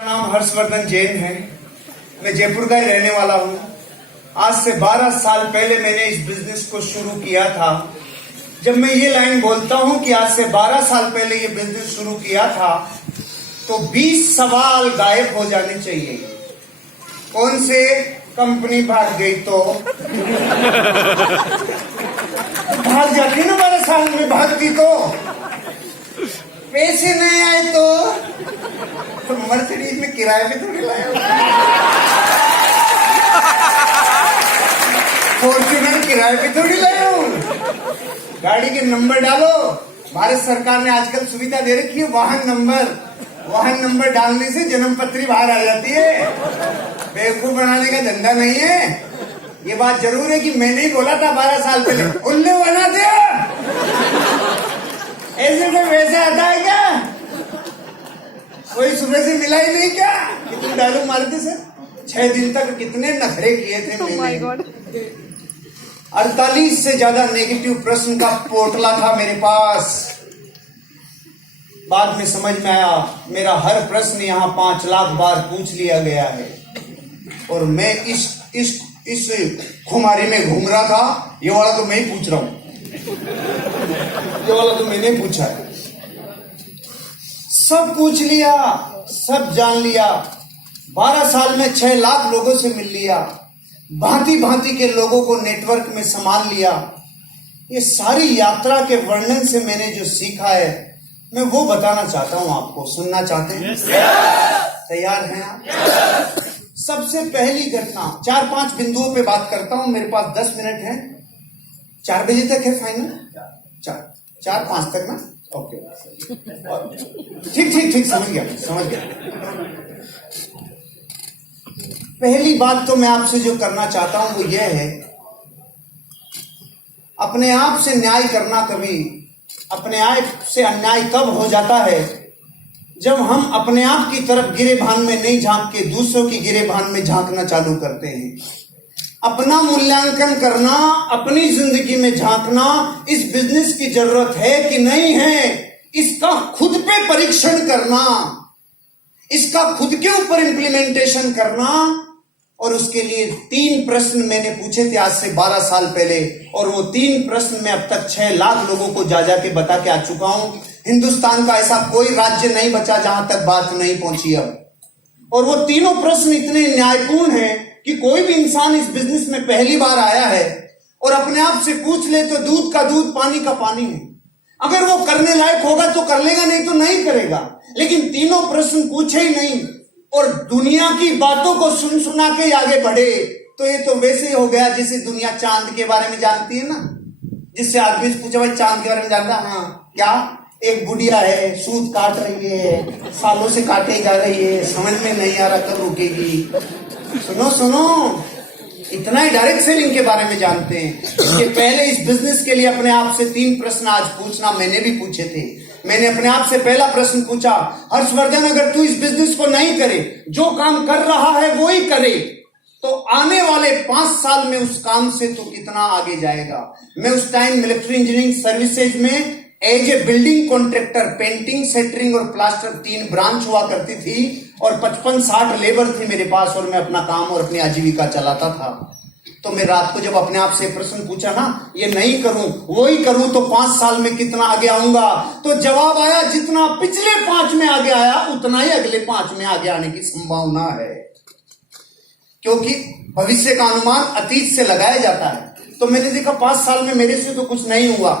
मेरा नाम हर्षवर्धन जैन है। मैं जयपुर का ही रहने वाला हूँ। आज से 12 साल पहले मैंने इस बिजनेस को शुरू किया था। जब मैं ये लाइन बोलता हूँ कि आज से 12 साल पहले ये बिजनेस शुरू किया था, तो 20 सवाल गायब हो जाने चाहिए। कौन से? कंपनी भाग गई तो भाग जाती ना, 12 साल में भागती तो। पैसे नहीं आए तो मर्सिडीज में किराए पे थोड़ी लाया, फॉर्च्यूनर किराए पे थोड़ी लाया हूँ। गाड़ी के नंबर डालो। भारत सरकार ने आजकल सुविधा दे रखी है वाहन नंबर डालने से जन्म पत्री बाहर आ जाती है। बेवकूफ बनाने का धंधा नहीं है। ये बात जरूर है कि मैंने ही बोला था 12 साल पहले, उल्लू बना दिया। ऐसे में वैसे आता है क्या? कोई सुबह से मिला ही नहीं क्या? कितने डायलॉग मारते सर। 6 दिन तक कितने नखरे किए थे मैंने। 48 से ज्यादा नेगेटिव प्रश्न का पोटला था मेरे पास। बाद में समझ में आया मेरा हर प्रश्न यहाँ 5 लाख बार पूछ लिया गया है, और मैं इस खुमारी में घूम रहा था। ये वाला तो मैं ही पूछ रहा हूँ, ये वाला तो मैंने पूछा है। सब पूछ लिया, सब जान लिया। 12 साल में 6 लाख लोगों से मिल लिया, भांति भांति के लोगों को नेटवर्क में संभाल लिया। ये सारी यात्रा के वर्णन से मैंने जो सीखा है, मैं वो बताना चाहता हूं आपको। सुनना चाहते हैं? तैयार हैं आप? सबसे पहली घटना 4-5 बिंदुओं पे बात करता हूं। मेरे पास 10 मिनट है। 4 बजे तक है फाइनल? 4-5 तक ना? ओके, ठीक, समझ गया। पहली बात तो मैं आपसे जो करना चाहता हूं वो ये है, अपने आप से न्याय करना कभी, अपने आप से अन्याय कब हो जाता है, जब हम अपने आप की तरफ गिरेबान में नहीं झांक के दूसरों की गिरेबान में झांकना चालू करते हैं। अपना मूल्यांकन करना, अपनी जिंदगी में झांकना, इस बिजनेस की जरूरत है कि नहीं है, इसका खुद पे परीक्षण करना, इसका खुद के ऊपर इंप्लीमेंटेशन करना। और उसके लिए 3 प्रश्न मैंने पूछे थे आज से 12 साल पहले, और वो 3 प्रश्न में अब तक 6 लाख लोगों को जा के बता के आ चुका हूं। हिंदुस्तान का ऐसा कोई राज्य नहीं बचा जहां तक बात नहीं पहुंची अब। और वो तीनों प्रश्न इतने न्यायपूर्ण हैं कि कोई भी इंसान इस बिजनेस में पहली बार आया है और अपने आप से पूछ ले तो दूध का दूध, पानी का पानी है। अगर वो करने लायक होगा तो कर लेगा, नहीं तो नहीं करेगा। लेकिन तीनों प्रश्न पूछे ही नहीं और दुनिया की बातों को सुना के आगे बढ़े, तो ये तो वैसे ही हो गया जैसे दुनिया चांद के बारे में जानती है ना। जिससे आदमी से पूछा, भाई चांद के बारे में जानता? हाँ, क्या? एक बुढ़िया है, सूत काट रही है, सालों से काटे जा रही है, समझ में नहीं आ रहा कब रुकेगी। सुनो, इतना ही डायरेक्ट सेलिंग के बारे में जानते हैं। इसके पहले इस बिजनेस के लिए अपने आप से 3 प्रश्न आज पूछना मैंने भी पूछे थे। मैंने अपने आप से पहला प्रश्न पूछा, हर्षवर्धन अगर तू इस बिजनेस को नहीं करे, जो काम कर रहा है वो ही करे, तो आने वाले 5 साल में उस काम से तू कितना आगे जाएगा? मैं उस टाइम मिलिट्री इंजीनियरिंग सर्विसेज में as a building contractor, painting, centering और प्लास्टर 3 ब्रांच हुआ करती थी, और 55-60 लेबर थे मेरे पास, और मैं अपना काम और अपनी आजीविका चलाता था। तो मैं रात को जब अपने आप से प्रश्न पूछा ना, ये नहीं करूं वो ही करूं तो 5 साल में कितना आगे आऊंगा, तो जवाब आया जितना पिछले 5 में आगे आया उतना ही अगले 5 में आगे आने की संभावना है। क्योंकि भविष्य का अनुमान अतीत से लगाया जाता है। तो मैंने देखा 5 साल में मेरे से तो कुछ नहीं हुआ,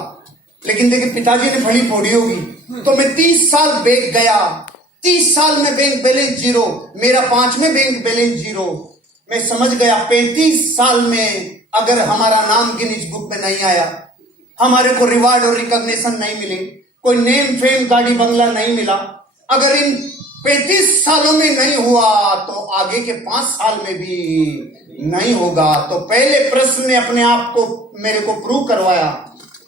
लेकिन देखिए पिताजी ने फली फोड़ी होगी। तो मैं 30 साल बैंक गया, 30 साल में बैंक बैलेंस 0, मेरा 5 में बैंक बैलेंस 0। मैं समझ गया 35 साल में अगर हमारा नाम गिनीज बुक में नहीं आया, हमारे को रिवार्ड और रिकॉग्निशन नहीं मिले, कोई नेम फेम गाड़ी बंगला नहीं मिला, अगर इन 35 सालों में नहीं हुआ तो आगे के 5 साल में भी नहीं होगा। तो पहले प्रश्न ने अपने आप को मेरे को प्रूव करवाया,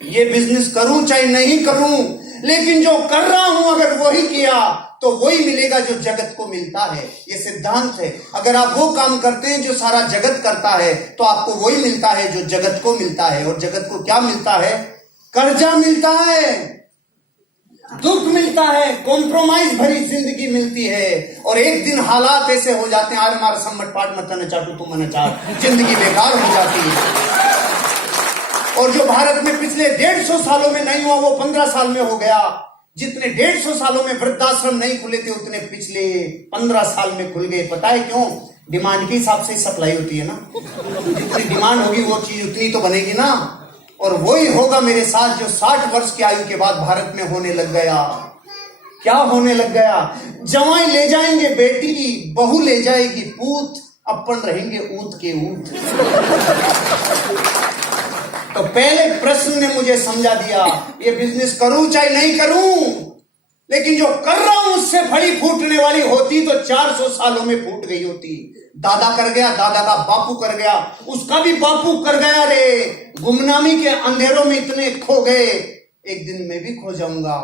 ये बिजनेस करूं चाहे नहीं करूं, लेकिन जो कर रहा हूं अगर वही किया तो वही मिलेगा जो जगत को मिलता है। ये सिद्धांत है। अगर आप वो काम करते हैं जो सारा जगत करता है तो आपको वही मिलता है जो जगत को मिलता है। और जगत को क्या मिलता है? कर्जा मिलता है। दुख मिलता है, कॉम्प्रोमाइज भरी जिंदगी मिलती है, और एक दिन हालात ऐसे हो जाते हैं, आर मार सम्मट पाट मत न चाटू तुम न चाट, जिंदगी बेकार हो जाती है। और जो भारत में पिछले 150 सालों में नहीं हुआ वो 15 साल में हो गया। जितने 150 सालों में वृद्धाश्रम नहीं खुले थे उतने पिछले 15 साल में खुल गए। पता है क्यों? डिमांड के हिसाब से सप्लाई होती है ना, जितनी डिमांड होगी वो चीज उतनी तो बनेगी ना। और वही होगा मेरे साथ जो 60 वर्ष की आयु के बाद भारत में होने लग गया। क्या होने लग गया? जवाई ले जाएंगे बेटी, बहू ले जाएगी पूत, अपन रहेंगे ऊत के ऊत। तो पहले प्रश्न ने मुझे समझा दिया, ये बिजनेस करूं चाहे नहीं करूं, लेकिन जो कर रहा हूं उससे फड़ी फूटने वाली होती तो 400 सालों में फूट गई होती। दादा कर गया, दादा का बापू कर गया, उसका भी बापू कर गया रे। गुमनामी के अंधेरों में इतने खो गए, एक दिन मैं भी खो जाऊंगा,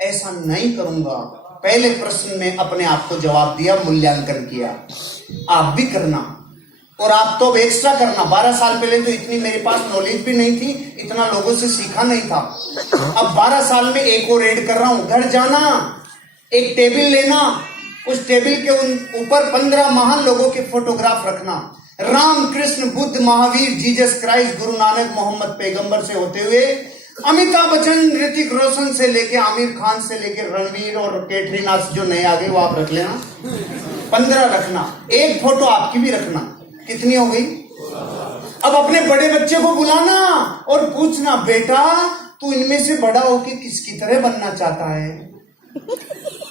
ऐसा नहीं करूंगा। पहले प्रश्न में अपने आप को जवाब दिया, मूल्यांकन किया। आप भी करना, और आप तो अब एक्स्ट्रा करना। 12 साल पहले तो इतनी मेरे पास नॉलेज भी नहीं थी, इतना लोगों से सीखा नहीं था। अब 12 साल में एक और ऐड कर रहा हूं। घर जाना, एक टेबल लेना, उस टेबल के ऊपर 15 महान लोगों के फोटोग्राफ रखना। राम, कृष्ण, बुद्ध, महावीर, जीसस क्राइस्ट, गुरु नानक, मोहम्मद पैगंबर से होते हुए अमिताभ बच्चन, ऋतिक रोशन से लेके आमिर खान से लेके रणवीर और कैटरीना जो नए आ गए वो आप रख लेना। 15 रखना, एक फोटो आपकी भी रखना। कितनी हो गई? अब अपने बड़े बच्चे को बुलाना और पूछना, बेटा तू इनमें से बड़ा होके किसकी तरह बनना चाहता है?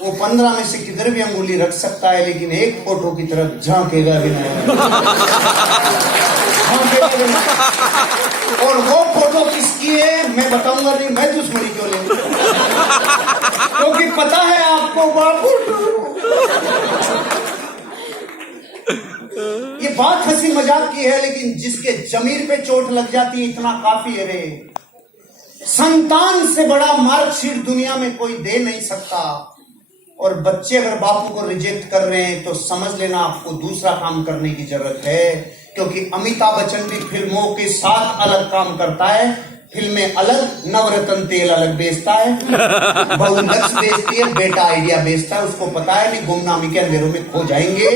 वो 15 में से किधर भी अंगुली रख सकता है, लेकिन एक फोटो की तरफ झांकेगा भी नहीं। और वो फोटो किसकी है मैं बताऊंगा नहीं, मैं दुश्मनी क्यों ले, क्योंकि पता है आपको बापू। ये बात हंसी मजाक की है, लेकिन जिसके जमीर पे चोट लग जाती है इतना काफी है रे। संतान से बड़ा मार्कशीट दुनिया में कोई दे नहीं सकता। और बच्चे अगर बापू को रिजेक्ट कर रहे हैं तो समझ लेना आपको दूसरा काम करने की जरूरत है, क्योंकि अमिताभ बच्चन भी फिल्मों के साथ अलग काम करता है। फिल्में अलग, नवरत्न तेल अलग बेचता है, बहू लक्स बेचती है, बेटा आइडिया बेचता है। उसको पता है कि गुमनामी के अंधेरों में खो जाएंगे।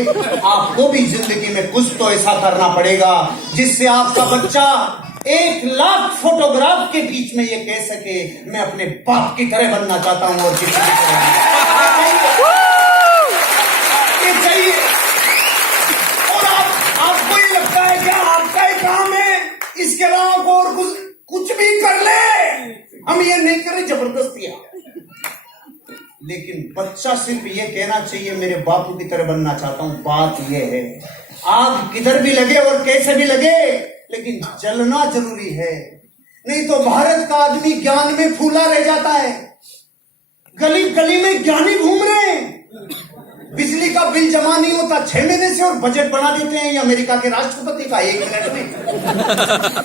आपको भी जिंदगी में कुछ तो ऐसा करना पड़ेगा जिससे आपका बच्चा 1 लाख फोटोग्राफ के बीच में ये कह सके, मैं अपने बाप की तरह बनना चाहता हूं और किसी की तरह ये चाहिए। और आपको ये लगता है क्या आपका ही काम है, इसके अलावा और कुछ भी कर ले, हम ये नहीं करें जबरदस्तियां। लेकिन बच्चा सिर्फ ये कहना चाहिए, मेरे बापू की तरह बनना चाहता हूं। बात ये है, आग किधर भी लगे और कैसे भी लगे, लेकिन जलना जरूरी है। नहीं तो भारत का आदमी ज्ञान में फूला रह जाता है। गली गली में ज्ञानी घूम रहे हैं, बिजली का बिल जमा नहीं होता 6 महीने से और बजट बना देते हैं ये अमेरिका के राष्ट्रपति का 1 मिनट में।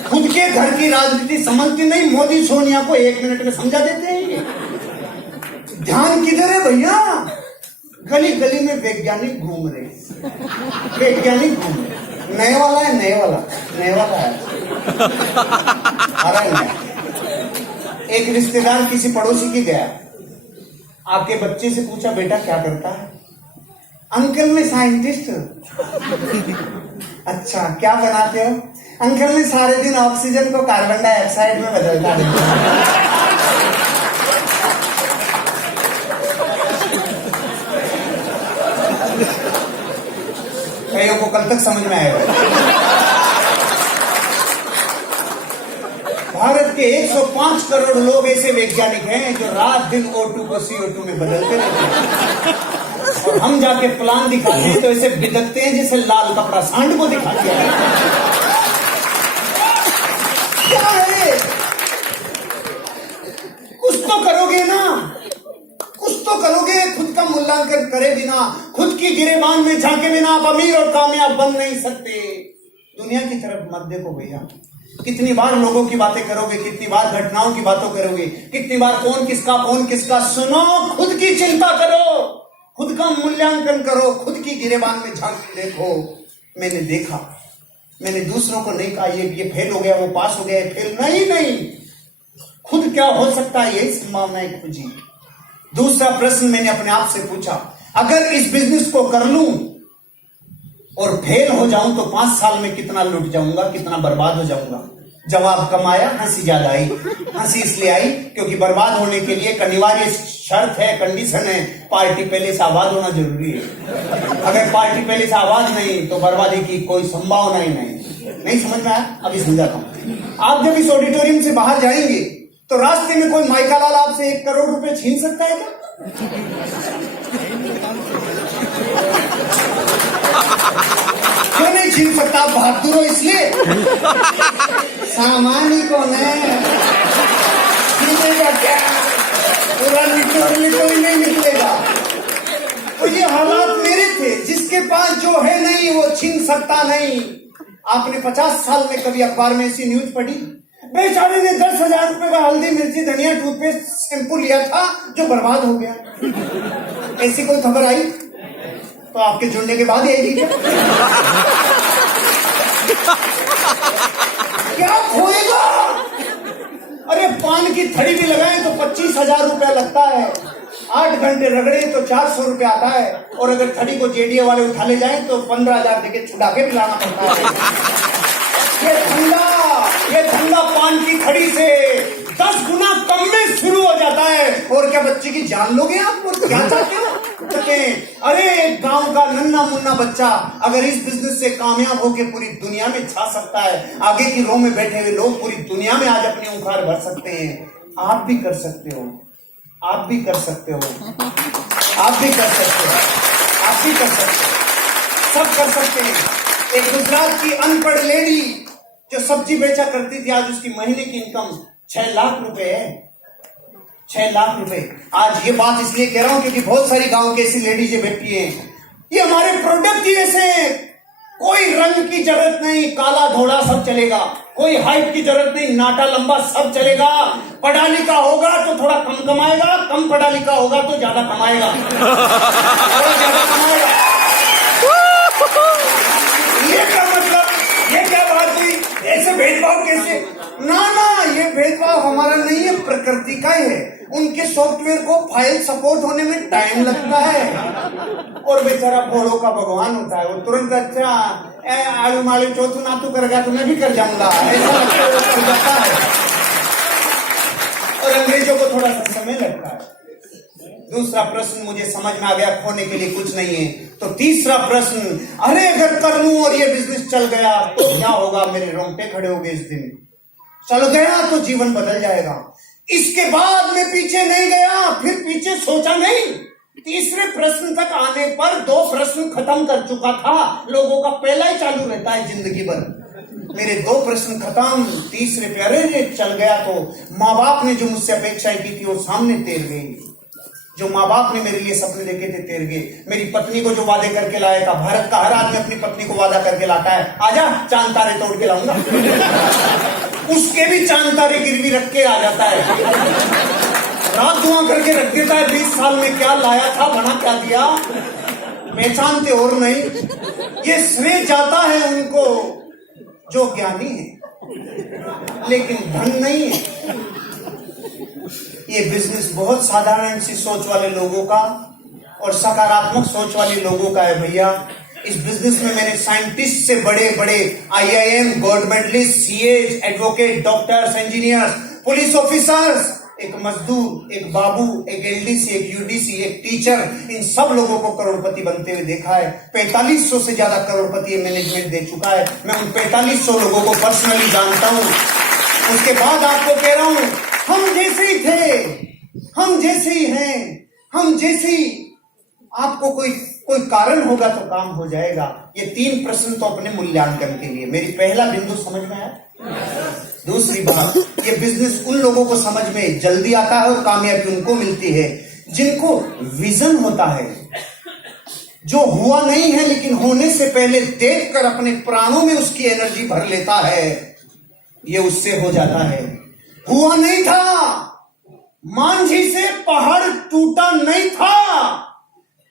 खुद के घर की राजनीति समझती नहीं, मोदी सोनिया को 1 मिनट में समझा देते हैं ये। ध्यान किधर है भैया? गली गली में वैज्ञानिक घूम रहे हैं, वैज्ञानिक घूम रहे। नए वाला है, नए वाला है, आ रहा है नया। एक रिश्तेदार किसी पड़ोसी के गया, आपके बच्चे से पूछा, बेटा क्या करता है? अंकल मैं साइंटिस्ट हूं। अच्छा क्या बनाते हो? अंकल मैं सारे दिन ऑक्सीजन को कार्बन डाइऑक्साइड में बदलता रहता हूं। कईयों को कल तक समझ में आएगा। भारत के 105 करोड़ लोग ऐसे वैज्ञानिक हैं जो रात दिन O2 को CO2 में बदलते रहते हैं, और हम जाके प्लान दिखाते हैं तो ऐसे बिदकते हैं जैसे लाल कपड़ा सांड को दिखा दिया है। क्या है? कुछ तो करोगे ना, कुछ तो करोगे। खुद का मूल्यांकन करे बिना, खुद की गिरेबान में झांके बिना आप अमीर और कामयाब बन नहीं सकते। दुनिया की तरफ मत देखो भैया। कितनी बार लोगों की बातें करोगे, कितनी बार घटनाओं की बातों करोगे, कितनी बार कौन किसका। सुनो, खुद की चिंता करो, खुद का मूल्यांकन करो, खुद की गिरेबान में झांक के देखो। मैंने देखा, मैंने दूसरों को नहीं कहा ये फेल हो गया, वो पास हो गया, फेल नहीं। खुद क्या हो सकता है यही संभावनाएं खोजी। दूसरा प्रश्न मैंने अपने आप से पूछा, अगर इस बिजनेस को कर लूं और फेल हो जाऊं तो 5 साल में कितना लुट जाऊंगा, कितना बर्बाद हो जाऊंगा। जवाब कम आया, हंसी ज्यादा आई। हंसी इसलिए आई क्योंकि बर्बाद होने के लिए एक अनिवार्य शर्त है, कंडीशन है, पार्टी पहले से आबाद होना जरूरी है। अगर पार्टी पहले से आबाद नहीं तो बर्बादी की कोई संभावना ही नहीं समझ में आया? अभी समझाता हूं। आप जब इस ऑडिटोरियम से बाहर जाएंगे तो रास्ते में कोई माइका लाल आपसे 1 करोड़ रुपए छीन सकता है क्या? क्यों नहीं छीन सकता? आप बहादुर हो इसलिए। सामान ही कौन है, छीनेगा क्या? पूरा कोई नहीं निकलेगा। तो ये हालात मेरे थे, जिसके पास जो है नहीं वो छीन सकता नहीं। आपने 50 साल में कभी अखबार में ऐसी न्यूज पढ़ी? बेचारे ने 10,000 रुपए का हल्दी मिर्ची धनिया टूथपेस्ट शैम्पू लिया था जो बर्बाद हो गया। ऐसी कोई खबर आई? तो आपके जुड़ने के बाद ही आएगी क्या खोएगा? अरे पान की थड़ी भी लगाएं तो 25,000 रुपया लगता है। 8 घंटे रगड़े तो 400 रुपया आता है, और अगर थड़ी को जेडीए वाले उठा ले जाएं तो 15,000 देके छुड़ा के पिलाना पड़ता है। ये धंधा पान की थड़ी से 10 गुना कम में शुरू हो जाता है। और क्या बच्चे की जान लोगे आप? और क्या चाहते हो? अरे एक गांव का नन्हा मुन्ना बच्चा अगर इस बिजनेस से कामयाब होकर पूरी दुनिया में छा सकता है, आगे की रो में बैठे हुए लोग पूरी दुनिया में आज अपनी उखाड़ भर सकते हैं। आप भी कर सकते हो, आप भी कर सकते हो, आप भी कर सकते हो, आप भी कर सकते हो, सब कर सकते हैं। एक गुजरात की अनपढ़ लेडी जो सब्जी बेचा करती थी, आज उसकी महीने की इनकम 6 लाख रुपए है। 6 लाख रुपए। आज ये बात इसलिए कह रहा हूं क्योंकि बहुत सारी गांव की ऐसी लेडीज बैठी हैं। ये हमारे प्रोडक्ट ही ऐसे हैं, कोई रंग की जरूरत नहीं, काला धोड़ा सब चलेगा। कोई हाइट की जरूरत नहीं, नाटा लंबा सब चलेगा। पढ़ा लिखा होगा तो थोड़ा कम कमाएगा, कम पढ़ा लिखा होगा तो ज्यादा कमाएगा, थोड़ा ज्यादा कमाएगा। ये क्या मतलब? ये क्या बात हुई? ऐसे भेदभाव कैसे? ना ये भेदभाव हमारा नहीं है, प्रकृति का ही है। उनके सॉफ्टवेयर को फाइल सपोर्ट होने में टाइम लगता है, और बेचारा भोलों का भगवान होता है। वो तुरंत अच्छा आलू मालू चौथू नातू करेगा तो मैं भी कर जाऊंगा, ऐसा कर जाता है। और अंग्रेजों को थोड़ा सा समय लगता है। दूसरा प्रश्न मुझे समझ में आ गया, खोने के लिए कुछ नहीं है। तो तीसरा प्रश्न, अरे अगर कर लूं और ये बिजनेस चल गया तो क्या होगा? मेरे रोंगटे खड़े हो गए इस दिन। चल गया तो जीवन बदल जाएगा। इसके बाद मैं पीछे नहीं गया, फिर पीछे सोचा नहीं। तीसरे प्रश्न तक आने पर 2 प्रश्न खत्म कर चुका था। लोगों का पहला ही चालू रहता है जिंदगी भर। मेरे 2 प्रश्न खत्म, तीसरे पे अरे चल गया तो माँ बाप ने जो मुझसे अपेक्षाएं की थी वो सामने तैर गई। जो माँ बाप ने मेरे लिए सपने देखे थे तैर गए। मेरी पत्नी को जो वादे करके लाया था, भारत का हर आदमी अपनी पत्नी को वादा करके लाता है, आजा चांद तारे तोड़ के लाऊंगा। उसके भी चांद तारे गिरवी रख के आ जाता है, रात दुआ करके रख देता है। 20 साल में क्या लाया था, बना क्या दिया, पहचानते और नहीं। ये श्रेय जाता है उनको जो ज्ञानी है, लेकिन धन नहीं है। ये बिजनेस बहुत साधारण सी सोच वाले लोगों का और सकारात्मक सोच वाले लोगों का है भैया। इस बिजनेस में मैंने साइंटिस्ट से बड़े बड़े IIM, gold medallist, CAs, advocate, doctors, engineers, police officers, एक मजदूर, एक बाबू, एक LDC, एक UDC, एक टीचर, इन सब लोगों को करोड़पति बनते हुए देखा है। 4500 से ज्यादा करोड़पति मैनेजमेंट दे चुका है। मैं उन 4500 लोगों को पर्सनली जानता हूं। उसके बाद आपको कह रहा हूं, हम जैसे ही थे, हम जैसे ही हैं, हम जैसे ही। आपको कोई कारण होगा तो काम हो जाएगा। ये 3 प्रश्न तो अपने मूल्यांकन के लिए। मेरी पहला बिंदु समझ में आया। दूसरी बात, ये बिजनेस उन लोगों को समझ में जल्दी आता है और कामयाबी उनको मिलती है जिनको विजन होता है, जो हुआ नहीं है लेकिन होने से पहले देखकर अपने प्राणों में उसकी एनर्जी भर लेता है। ये उससे हो जाता है। हुआ नहीं था, मांझी से पहाड़ टूटा नहीं था,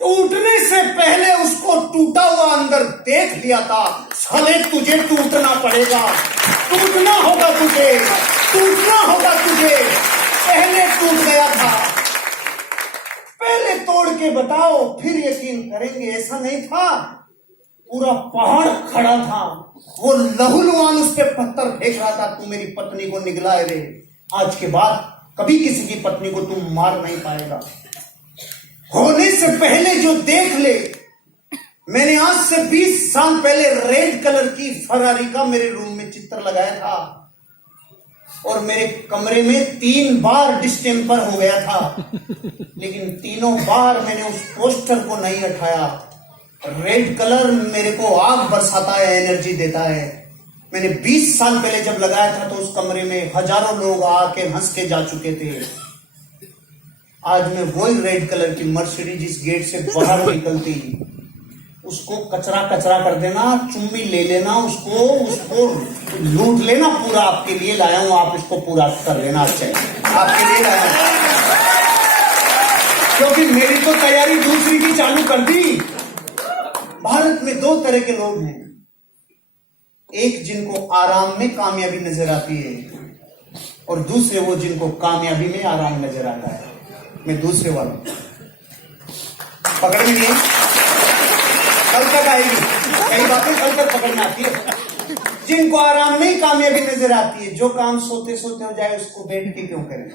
टूटने से पहले उसको टूटा हुआ अंदर देख लिया था। साले तुझे टूटना पड़ेगा, टूटना होगा तुझे, टूटना होगा तुझे, पहले टूट गया था। पहले तोड़ के बताओ फिर यकीन करेंगे। ऐसा नहीं था, पूरा पहाड़ खड़ा था, वो लहूलुहान उस पे पत्थर फेंक रहा था, तू मेरी पत्नी को निगला रे, आज के बाद कभी किसी की पत्नी को तुम मार नहीं पाएगा। होने से पहले जो देख ले। मैंने आज से 20 साल पहले रेड कलर की फरारी का मेरे रूम में चित्र लगाया था और मेरे कमरे में 3 बार डिस्टेम्पर हो गया था, लेकिन तीनों बार मैंने उस पोस्टर को नहीं हटाया। रेड कलर मेरे को आग बरसाता है, एनर्जी देता है। मैंने 20 साल पहले जब लगाया था तो उस कमरे में हजारों लोग आके हंस के जा चुके थे। आज मैं वही रेड कलर की मर्सिडीज जिस गेट से बाहर निकलती, उसको कचरा कचरा कर देना, चुम्मी ले लेना, उसको लूट लेना, पूरा आपके लिए लाया हूं, आप इसको पूरा कर लेना। अच्छा आपके लिए लाया हूं, क्योंकि मेरी तो तैयारी दूसरी की चालू कर दी। भारत में 2 तरह के लोग हैं, एक जिनको आराम में कामयाबी नजर आती है और दूसरे वो जिनको कामयाबी में आराम नजर आता है। मैं दूसरे वाला पकड़ में नहीं, कल तक आएगी, कई बातें कल तक पकड़ में आती है। जिनको आराम में ही कामयाबी नजर आती है, जो काम सोते सोते हो जाए उसको बैठ के क्यों करें,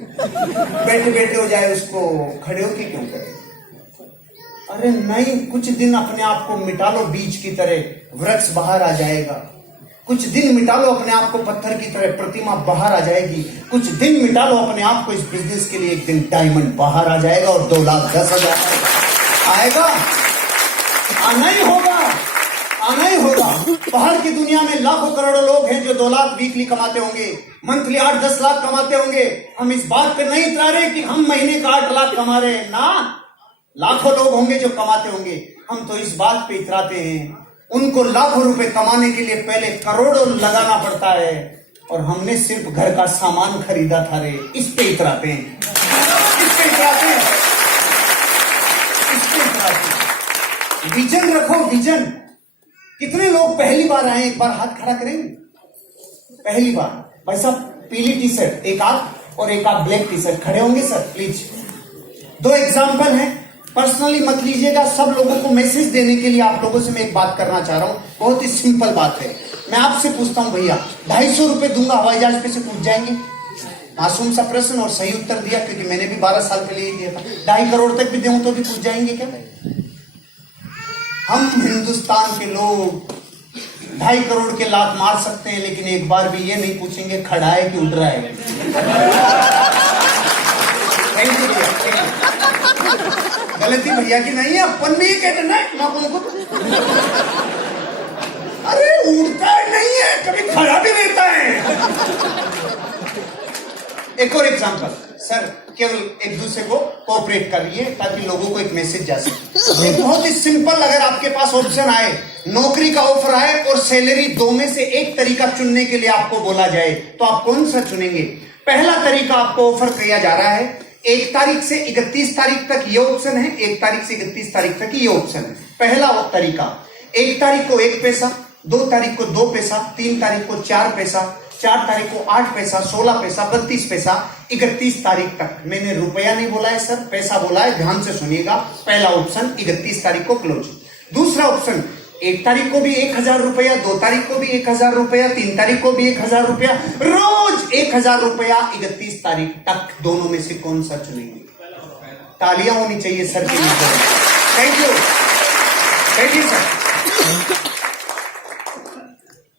बैठे बैठे हो जाए उसको खड़े होके क्यों करें। अरे नहीं, कुछ दिन अपने आप को मिटा लो, बीज की तरह वृक्ष बाहर आ जाएगा। कुछ दिन मिटा लो अपने आप को, पत्थर की तरह प्रतिमा बाहर आ जाएगी। कुछ दिन मिटा लो अपने आप को, इस बिजनेस के लिए एक दिन डायमंड बाहर आ जाएगा और 2,10,000 आएगा। आना ही होगा, आना ही होगा। बाहर की दुनिया में लाखों करोड़ों लोग हैं जो 2 लाख वीकली कमाते होंगे, मंथली 8-10 लाख कमाते होंगे। हम इस बात पे नहीं इतरा रहे कि हम महीने का 8 लाख कमा रहे हैं ना, लाखों लोग होंगे जो कमाते होंगे। हम तो इस बात पे इतराते हैं, उनको लाखों रुपए कमाने के लिए पहले करोड़ों लगाना पड़ता है और हमने सिर्फ घर का सामान खरीदा था रे, इस पे इतराते हैं, इस पे इतराते हैं, इस पे इतराते हैं। विजन रखो, विजन। कितने लोग पहली बार आए, एक बार हाथ खड़ा करेंगे। पहली बार भाई साहब, पीली टी शर्ट एक आप और एक आप ब्लैक टी शर्ट, खड़े होंगे सर प्लीज। 2 एग्जाम्पल हैं, पर्सनली मत लीजिएगा, सब लोगों को मैसेज देने के लिए आप लोगों से मैं एक बात करना चाह रहा हूं। बहुत ही सिंपल बात है। मैं आपसे पूछता हूं भैया, 250 रुपए दूंगा, हवाई जहाज पे से पूछ जाएंगे? मासूम सा प्रश्न और सही उत्तर दिया, क्योंकि मैंने भी 12 साल पहले ही दिया था। 2.5 करोड़ तक भी दूं तो भी पूछ जाएंगे क्या? हम हिंदुस्तान के लोग 2.5 करोड़ के लात मार सकते हैं, लेकिन एक बार भी ये नहीं पूछेंगे खड़ा है कि उड़ रहा है। थैंक यू भैया। गलती भैया की नहीं है, अपन भी कहते ना अरे उड़ता नहीं है, कभी खड़ा भी रहता है। एक और एग्जांपल सर, केवल एक दूसरे को कोऑपरेट करिए ताकि लोगों को एक मैसेज जा सके। एक बहुत ही सिंपल, अगर आपके पास ऑप्शन आए, नौकरी का ऑफर आए और सैलरी, 2 में से एक तरीका चुनने के लिए आपको बोला जाए, तो आप कौन सा चुनेंगे? पहला तरीका आपको ऑफर किया जा रहा है, 1 तारीख से 31 तारीख तक ये ऑप्शन है, 1 तारीख से 31 तारीख तक ये ऑप्शन है। पहला तरीका, 1 तारीख को 1 पैसा, 2 तारीख को 2 पैसा, 3 तारीख को 4 पैसा, 4 तारीख को 8 पैसा, 16 पैसा, 32 पैसा, 31 तारीख तक। मैंने रुपया नहीं बोला है सर, पैसा बोला है, ध्यान से सुनिएगा। पहला ऑप्शन 31 तारीख को क्लोज। दूसरा ऑप्शन, 1 तारीख को भी 1,000 रुपया, 2 तारीख को भी 1,000 रुपया, 3 तारीख को भी 1,000 रुपया, रोज 1,000 रुपया 31 तारीख तक। दोनों में से कौन सा चुनेंगे? तालियां होनी चाहिए सर के लिए। Thank you, thank you sir.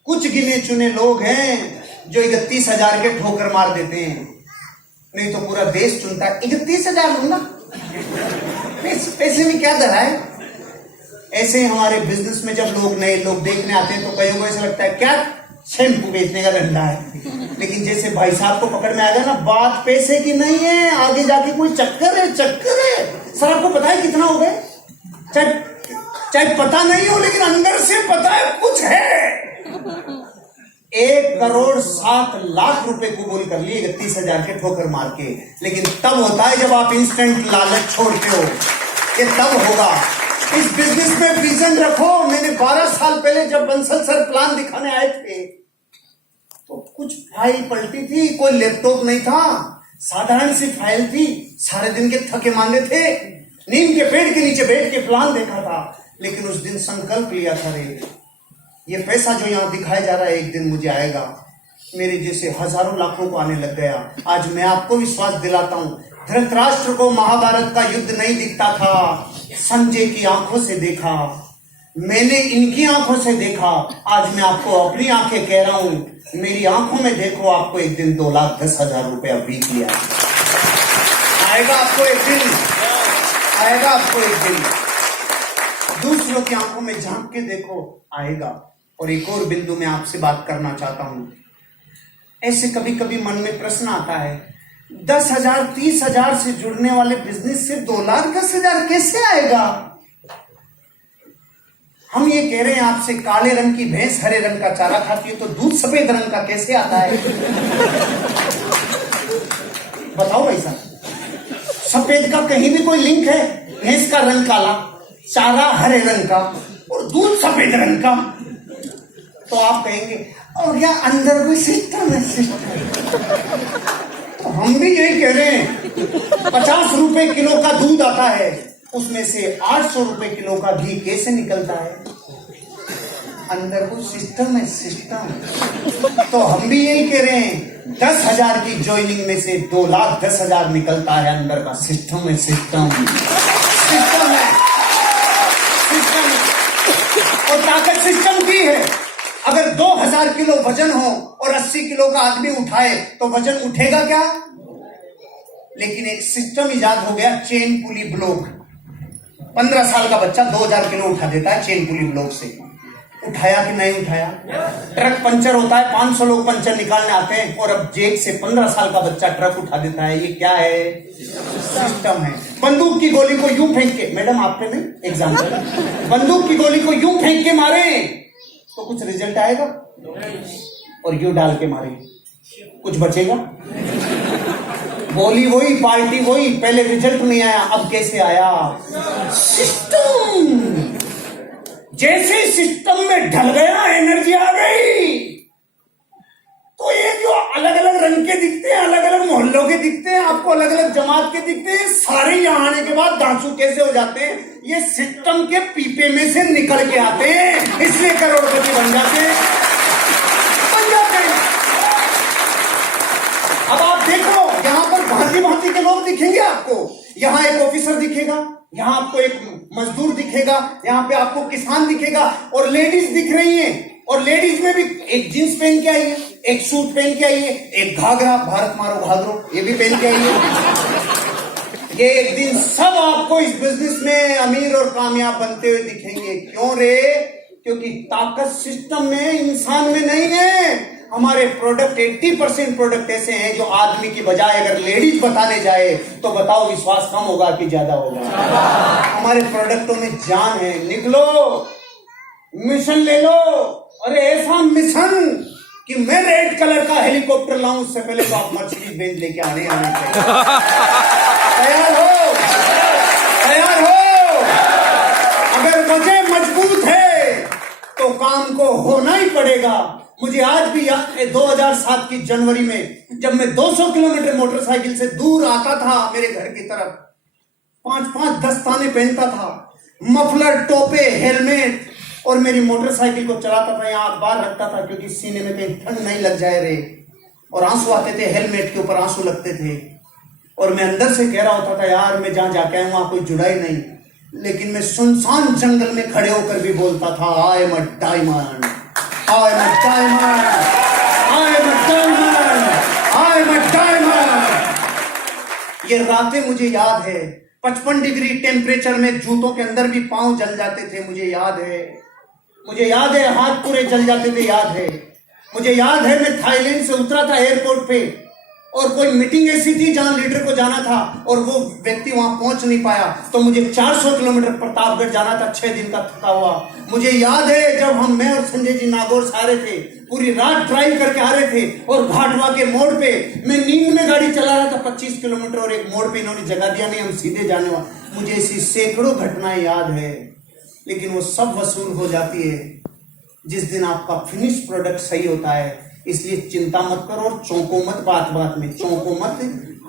कुछ गिने चुने लोग हैं जो 31,000 के ठोकर मार देते हैं, नहीं तो पूरा देश चुनता है 31,000 लूंगा, पैसे में क्या धरा है। ऐसे ही हमारे बिजनेस में जब लोग, नए लोग देखने आते हैं तो कईयों को ऐसा लगता है क्या शैम्पू बेचने का धंधा है, लेकिन जैसे भाई साहब को पकड़ में आएगा ना, बात पैसे की नहीं है, आगे जाके कोई चक्कर है, चक्कर है। सर आपको पता है कितना हो गए? चाहे पता नहीं हो, लेकिन अंदर से पता है कुछ है। 1,07,00,000 रुपए कबूल कर लिए 31,000 के ठोकर मार के। लेकिन तब होता है जब आप इंस्टेंट लालच छोड़ते हो, ये तब होगा। इस बिजनेस में विजन रखो। मैंने 12 साल पहले जब बंसल सर प्लान दिखाने आए थे तो कुछ फाइल पलटी थी, कोई लैपटॉप नहीं था, साधारण सी फाइल थी, सारे दिन के थके मांदे थे। नीम के पेड़ के नीचे बैठ के प्लान देखा था, लेकिन उस दिन संकल्प लिया था, रे ये पैसा जो यहाँ दिखाया जा रहा है एक दिन मुझे आएगा। मेरे जैसे हजारों लाखों को आने लग गया। आज मैं आपको विश्वास दिलाता हूँ, धृतराष्ट्र को महाभारत का युद्ध नहीं दिखता था, संजय की आंखों से देखा, मैंने इनकी आंखों से देखा। आज मैं आपको अपनी आंखें कह रहा हूं, मेरी आंखों में देखो, आपको एक दिन 2,10,000 रुपया बीत लिया आएगा। आपको एक दिन आएगा, आपको एक दिन दूसरों की आंखों में झांक के देखो, आएगा। और एक और बिंदु में आपसे बात करना चाहता हूं। ऐसे कभी कभी मन में प्रश्न आता है, 10,000 30,000 से जुड़ने वाले बिजनेस से 2,10,000 कैसे आएगा? हम ये कह रहे हैं आपसे, काले रंग की भैंस हरे रंग का चारा खाती है, तो दूध सफेद रंग का कैसे आता है? बताओ भाई साहब, सफेद का कहीं भी कोई लिंक है? भैंस का रंग काला, चारा हरे रंग का और दूध सफेद रंग का। तो आप कहेंगे और क्या अंदर भी सिस्टम है, सिस्टम। तो हम भी यही कह रहे हैं, 50 रुपए किलो का दूध आता है, उसमें से 800 रुपए किलो का घी कैसे निकलता है? अंदर कुछ सिस्टम है, सिस्टम। तो हम भी यही कह रहे हैं, 10,000 की ज्वाइनिंग में से 2,10,000 निकलता है, अंदर का सिस्टम है, सिस्टम, सिस्टम है, सिस्टम। और ताकत सिस्टम की है। अगर 2,000 किलो वजन हो और 80 किलो का आदमी उठाए तो वजन उठेगा क्या? लेकिन एक सिस्टम इजाद हो गया, चेन पुली ब्लॉक। 15 साल का बच्चा 2,000 किलो उठा देता है चेन पुली ब्लॉक से। उठाया कि नहीं उठाया? ट्रक पंचर होता है, 500 लोग पंचर निकालने आते हैं, और अब जेक से 15 साल का बच्चा ट्रक उठा देता है। ये क्या है? सिस्टम है। बंदूक की गोली को यूं फेंक के, मैडम आपने नहीं एग्जाम्पल, बंदूक की गोली को यूं फेंक के मारे तो कुछ रिजल्ट आएगा? और यूं डाल के मारे कुछ बचेगा? बोली वही, पार्टी वही, पहले रिजल्ट नहीं आया, अब कैसे आया? सिस्टम। जैसे सिस्टम में ढल गया, एनर्जी आ गई। तो ये जो अलग अलग रंग के दिखते हैं, अलग अलग मोहल्लों के दिखते हैं, आपको अलग अलग जमात के दिखते हैं, सारे यहाँ आने के बाद दांसू कैसे हो जाते हैं? ये सिस्टम के पीपे में से निकल के आते हैं, इसलिए करोड़पति बन जाते हैं, बन जाते हैं। अब आप देखो, यहाँ पर भांति भांति के लोग दिखेंगे आपको। यहाँ एक ऑफिसर दिखेगा, यहाँ आपको एक मजदूर दिखेगा, यहाँ पे आपको किसान दिखेगा, और लेडीज दिख रही हैं। और लेडीज में भी एक जींस पहन के आई है, एक सूट पहन के आई है, एक घाघरा, भारत मारो घाघरो, ये भी पहन के आई है। ये एक दिन सब आपको इस बिजनेस में अमीर और कामयाब बनते हुए दिखेंगे। क्यों रे? क्योंकि ताकत सिस्टम में, इंसान में नहीं है। हमारे प्रोडक्ट 80% प्रोडक्ट ऐसे हैं जो आदमी की बजाय अगर लेडीज बताने जाए तो बताओ विश्वास कम होगा कि ज्यादा होगा? हमारे प्रोडक्टों में जान है। निकलो, मिशन ले लो। अरे ऐसा मिशन कि मैं रेड कलर का हेलीकॉप्टर लाऊं, उससे पहले तो आप मर्सिडीज बेंज लेके आने चाहिए। तैयार हो, तैयार हो। अगर वजह मजबूत है तो काम को होना ही पड़ेगा। मुझे आज भी याद है 2007 की जनवरी में, जब मैं 200 किलोमीटर मोटरसाइकिल से दूर आता था मेरे घर की तरफ, 5-5 दस्ताने पहनता था, मफलर, टोपे, हेलमेट, और मेरी मोटरसाइकिल को चलाता था, यहाँ अखबार रखता था क्योंकि सीने में कहीं ठंड नहीं लग जाए रे। और आंसू आते थे, हेलमेट के ऊपर आंसू लगते थे, और मैं अंदर से कह रहा होता था, यार मैं जहां जाके आया वहां कोई जुड़ा ही नहीं। लेकिन मैं सुनसान जंगल में खड़े होकर भी बोलता था, I am a diamond, I am a diamond, I am a diamond, I am a diamond. ये रातें मुझे याद है, 55 डिग्री टेम्परेचर में जूतों के अंदर भी पांव जल जाते थे, मुझे याद है। मुझे याद है हाथ पूरे जल जाते थे, याद है। मुझे याद है मैं थाईलैंड से उतरा था एयरपोर्ट पे, और कोई मीटिंग ऐसी थी जहां लीडर को जाना था और वो व्यक्ति वहां पहुंच नहीं पाया, तो मुझे 400 किलोमीटर प्रतापगढ़ जाना था, 6 दिन का थका हुआ। मुझे याद है जब मैं और संजय जी नागौर से आ रहे थे, पूरी रात ड्राइव करके आ रहे थे, और घाटवा के मोड़ पे मैं नींद में गाड़ी चला रहा था 25 किलोमीटर, और एक मोड़ पे इन्होंने जगह दिया नहीं, हम सीधे जाने वाले। मुझे ऐसी सैकड़ों घटनाएं याद है, लेकिन वो सब वसूल हो जाती है जिस दिन आपका फिनिश प्रोडक्ट सही होता है। इसलिए चिंता मत करो और चौंको मत, बात बात में चौंको मत,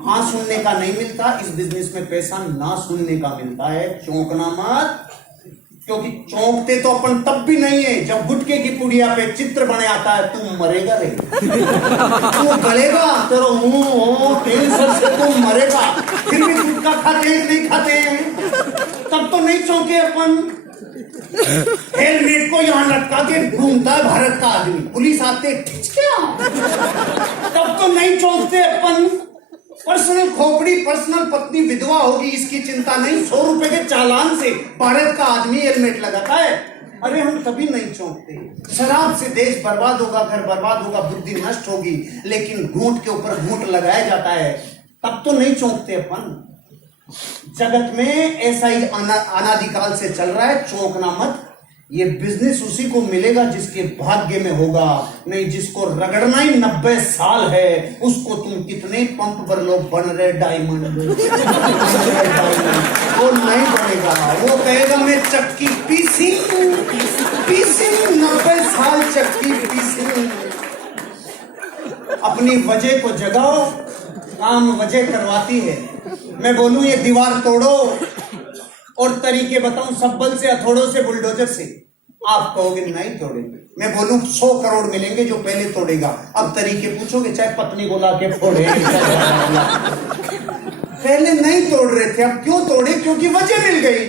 हाँ सुनने का नहीं मिलता, इस बिजनेस में पैसा ना सुनने का मिलता है। चौंकना मत, क्योंकि चौंकते तो अपन तब भी नहीं है जब गुटके की पुड़िया पे चित्र बने आता है, तू मरेगा रे, तू गलेगा, तेरा मुंह कैंसर से तू मरेगा, फिर भी गुटखा खाते हैं नहीं खाते हैं, तब तो नहीं चौंके अपन। हेलमेट को यहाँ लटका के घूमता है भारत का आदमी, पुलिस आते क्या, तब तो नहीं चौंकते अपन। पर्सनल खोपड़ी, पर्सनल पत्नी विधवा होगी इसकी चिंता नहीं, 100 रुपए के चालान से भारत का आदमी हेलमेट लगाता है। अरे हम कभी नहीं चौंकते। शराब से देश बर्बाद होगा, घर बर्बाद होगा, बुद्धि नष्ट होगी, लेकिन घूंट के ऊपर घूंट लगाया जाता है, तब तो नहीं चौंकते अपन। जगत में ऐसा ही अनादिकाल से चल रहा है, चौंकना मत। ये बिजनेस उसी को मिलेगा जिसके भाग्य में होगा, नहीं जिसको रगड़ना ही 90 साल है, उसको तुम कितने पंप पर लोग बन रहे डायमंड, वो नहीं बनेगा। वो कहेगा मैं चक्की पीसी 90 साल चक्की पीसी। अपनी वजह को जगाओ, काम वजह करवाती है। मैं बोलूं ये दीवार तोड़ो और तरीके बताऊं, सब्बल से, हथौड़ों से, बुलडोजर से, आप कहोगे नहीं तोड़ेंगे। मैं बोलूं 100 करोड़ मिलेंगे जो पहले तोड़ेगा। अब तरीके पूछोगे, चाहे पत्नी को लाके फोड़े, पहले नहीं तोड़ रहे थे, अब क्यों तोड़े? क्योंकि वजह मिल गई।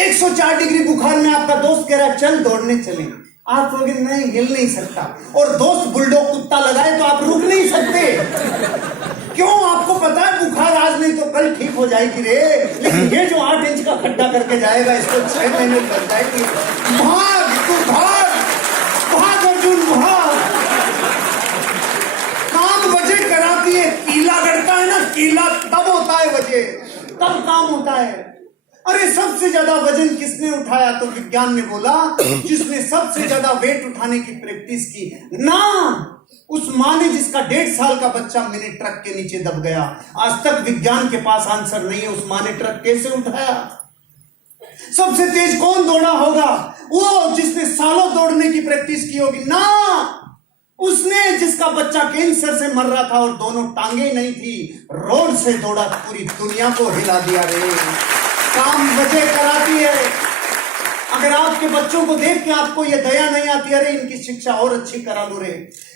104 डिग्री बुखार में आपका दोस्त कह रहा है चल दौड़ने चले, आप कहोगे नहीं, हिल नहीं सकता, और दोस्त बुलडॉग कुत्ता लगाए तो आप रुक नहीं सकते। क्यों? आपको पता है बुखार आज नहीं तो कल ठीक हो जाएगी रे, लेकिन ये जो 8 इंच का खड्डा करके जाएगा इसको 6 महीने लग जाएगी। भाग तू भाग, भाग अर्जुन भाग। काम वजह कराती है, कीला गड़ता है ना, कीला तब होता है वजह, तब काम होता है। अरे सबसे ज्यादा वजन किसने उठाया? तो विज्ञान ने बोला जिसने सबसे ज्यादा वेट उठाने की प्रैक्टिस की ना, उस मां ने जिसका 1.5 साल का बच्चा मिनी ट्रक के नीचे दब गया। आज तक विज्ञान के पास आंसर नहीं है, उस मां ने ट्रक कैसे उठाया। सबसे तेज कौन दौड़ा होगा? वो जिसने सालों दौड़ने की प्रैक्टिस की होगी ना, उसने जिसका बच्चा कैंसर से मर रहा था और दोनों टांगे नहीं थी, रोड से दौड़ा, पूरी दुनिया को हिला दिया रे। काम वजह कराती है। अगर आपके बच्चों को देख के आपको ये दया नहीं आती, अरे इनकी शिक्षा और अच्छी करा लो रे,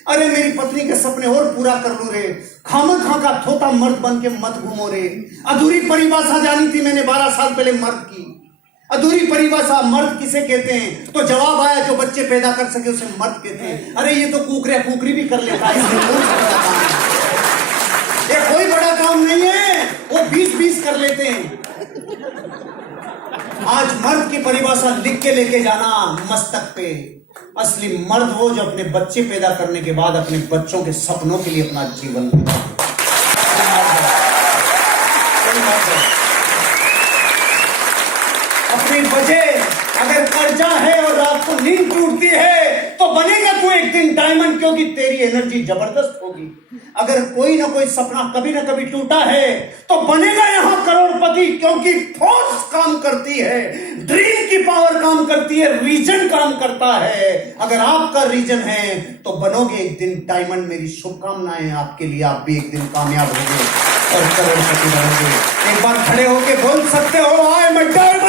अरे मेरी पत्नी के सपने और पूरा कर लो रे, खामखा का थोता मर्द बन के मत घूमो रे। अधूरी परिभाषा जानी थी मैंने 12 साल पहले मर्द की। अधूरी परिभाषा मर्द किसे कहते हैं? तो जवाब आया जो बच्चे पैदा कर सके उसे मर्द कहते हैं। अरे ये तो कुकरी भी कर लेता है, ये कोई बड़ा काम नहीं है, वो 20-20 कर लेते हैं। आज मर्द की परिभाषा लिख के लेके जाना मस्तक पे। असली मर्द वो जो अपने बच्चे पैदा करने के बाद अपने बच्चों के सपनों के लिए अपना जीवन अपनी वजह। अगर कर्जा है और रात को नींद टूटती है तो बनेगा तू एक दिन डायमंड, क्योंकि तेरी एनर्जी जबरदस्त होगी। अगर कोई ना कोई सपना कभी ना कभी टूटा है तो बनेगा यहां करोड़पति, क्योंकि फोर्स काम करती है, ड्रीम की पावर काम करती है, रीजन काम करता है। अगर आपका रीजन है तो बनोगे एक दिन डायमंड। मेरी शुभकामनाएं आपके लिए, आप भी एक दिन कामयाब होंगे और करोड़पति बनोगे। एक बार खड़े होके बोल सकते हो आई एम अ डायमंड।